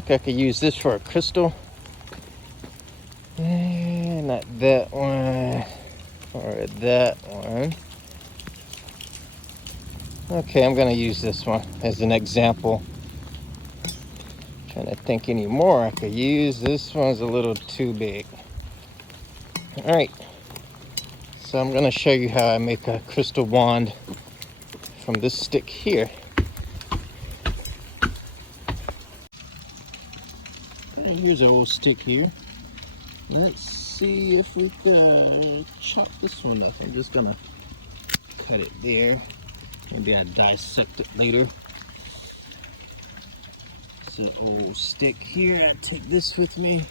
think I could use this for a crystal. Not that one or that one. Okay, I'm gonna use this one as an example. Trying to think any more I could use. This one's a little too big. All right, so I'm gonna show you how I make a crystal wand from this stick here. And here's an old stick here. Let's see if we can chop this one up. I'm just gonna cut it there. Maybe I dissect it later. It's an old stick here. I take this with me.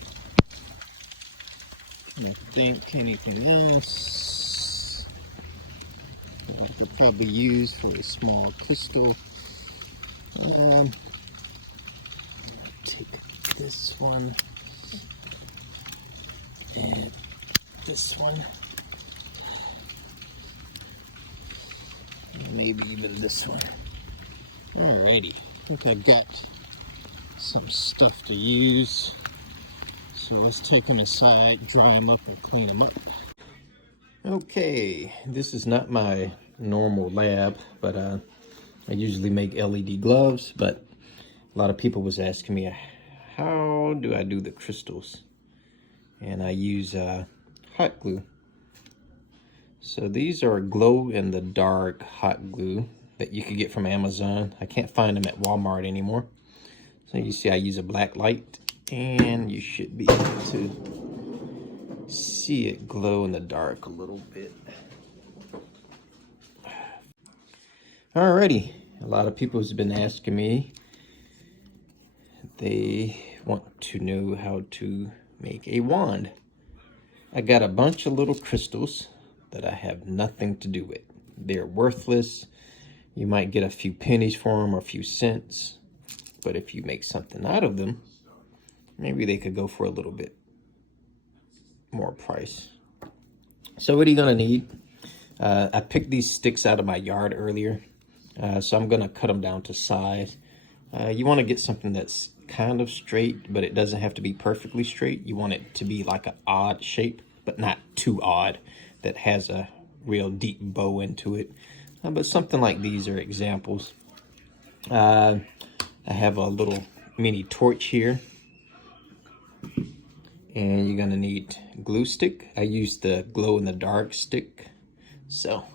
I think anything else I could probably use for a small crystal. Take this one and this one. Maybe even this one. Alrighty, I think I got some stuff to use. So let's take them aside, dry them up, and clean them up. Okay, this is not my normal lab, but I usually make LED gloves, but a lot of people was asking me, how do I do the crystals? And I use hot glue. So these are glow-in-the-dark hot glue that you could get from Amazon. I can't find them at Walmart anymore. So you see I use a black light, and you should be able to see it glow in the dark a little bit. Alrighty, a lot of people have been asking me, they want to know how to make a wand. I got a bunch of little crystals that I have nothing to do with. They're worthless. You might get a few pennies for them or a few cents, but if you make something out of them, maybe they could go for a little bit more price. So what are you gonna need? I picked these sticks out of my yard earlier, so I'm gonna cut them down to size. You wanna get something that's kind of straight, but it doesn't have to be perfectly straight. You want it to be like an odd shape, but not too odd, that has a real deep bow into it. But something like these are examples. I have a little mini torch here. And you're gonna need glue stick. I use the glow-in-the-dark stick. So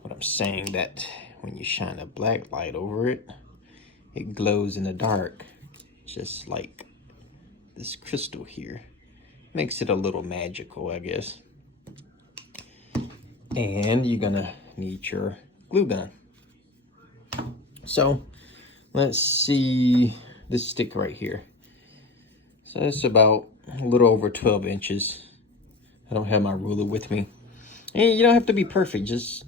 what I'm saying, that when you shine a black light over it, it glows in the dark, just like this crystal here. Makes it a little magical, I guess. And you're gonna need your glue gun. So let's see this stick right here. So it's about a little over 12 inches. I don't have my ruler with me. And you don't have to be perfect. Just,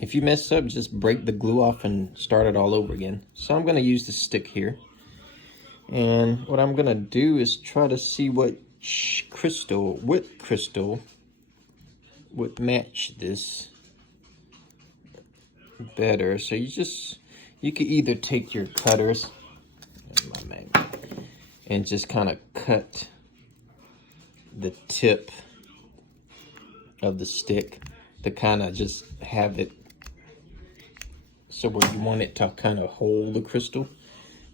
if you mess up, just break the glue off and start it all over again. So I'm gonna use the stick here. And what I'm gonna do is try to see what crystal would match this better. So you could either take your cutters and just kind of cut the tip of the stick to kind of just have it so where you want it to kind of hold the crystal.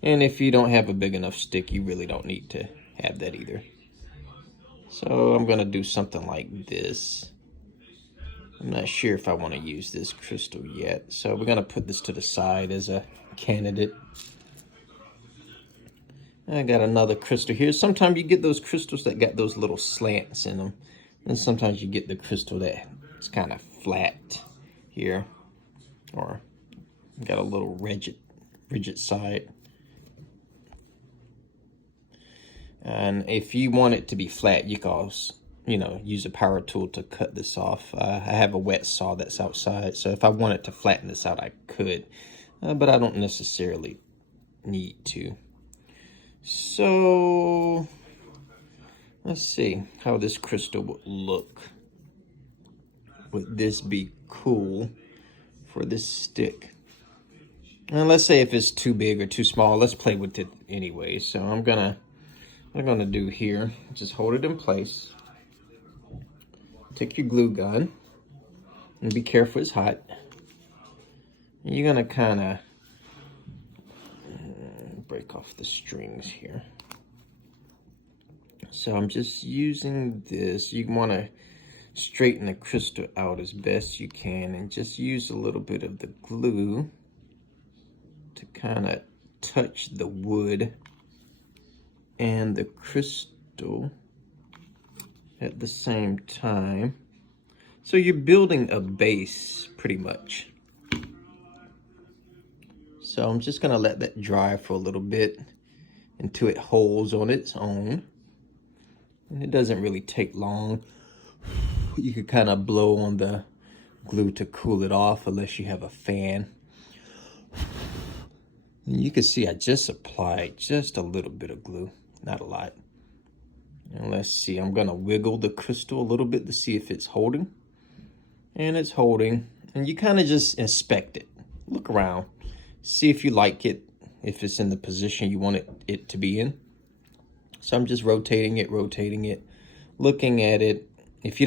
And if you don't have a big enough stick, you really don't need to have that either. So I'm gonna do something like this. I'm not sure if I want to use this crystal yet, so we're gonna put this to the side as a candidate. I got another crystal here. Sometimes you get those crystals that got those little slants in them, and sometimes you get the crystal that's kind of flat here, or got a little rigid side. And if you want it to be flat, you can, use a power tool to cut this off. I have a wet saw that's outside, so if I wanted to flatten this out, I could, but I don't necessarily need to. So let's see how this crystal would look. Would this be cool for this stick? And let's say if it's too big or too small, let's play with it anyway. So I'm gonna I'm gonna do here, just hold it in place. Take your glue gun, and be careful, it's hot. And you're gonna kind of break off the strings here. So I'm just using this. You want to straighten the crystal out as best you can, and just use a little bit of the glue to kind of touch the wood and the crystal at the same time. So you're building a base pretty much. So I'm just gonna let that dry for a little bit until it holds on its own. And it doesn't really take long. You could kind of blow on the glue to cool it off unless you have a fan. And you can see I just applied just a little bit of glue, not a lot. And let's see, I'm gonna wiggle the crystal a little bit to see if it's holding. And it's holding. And you kind of just inspect it. Look around. See if you like it, if it's in the position you want it to be in. So I'm just rotating it, looking at it. If you don't